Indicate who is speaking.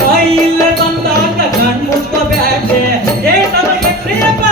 Speaker 1: ಕಾಯಿಲ್ಲ ಬಂದಾಗ ಕಣ್ಣು ಮುಚ್ಕೋಬೇಕೆ ಏ ತಮಗೆ ಪ್ರಿಯಪ್ಪ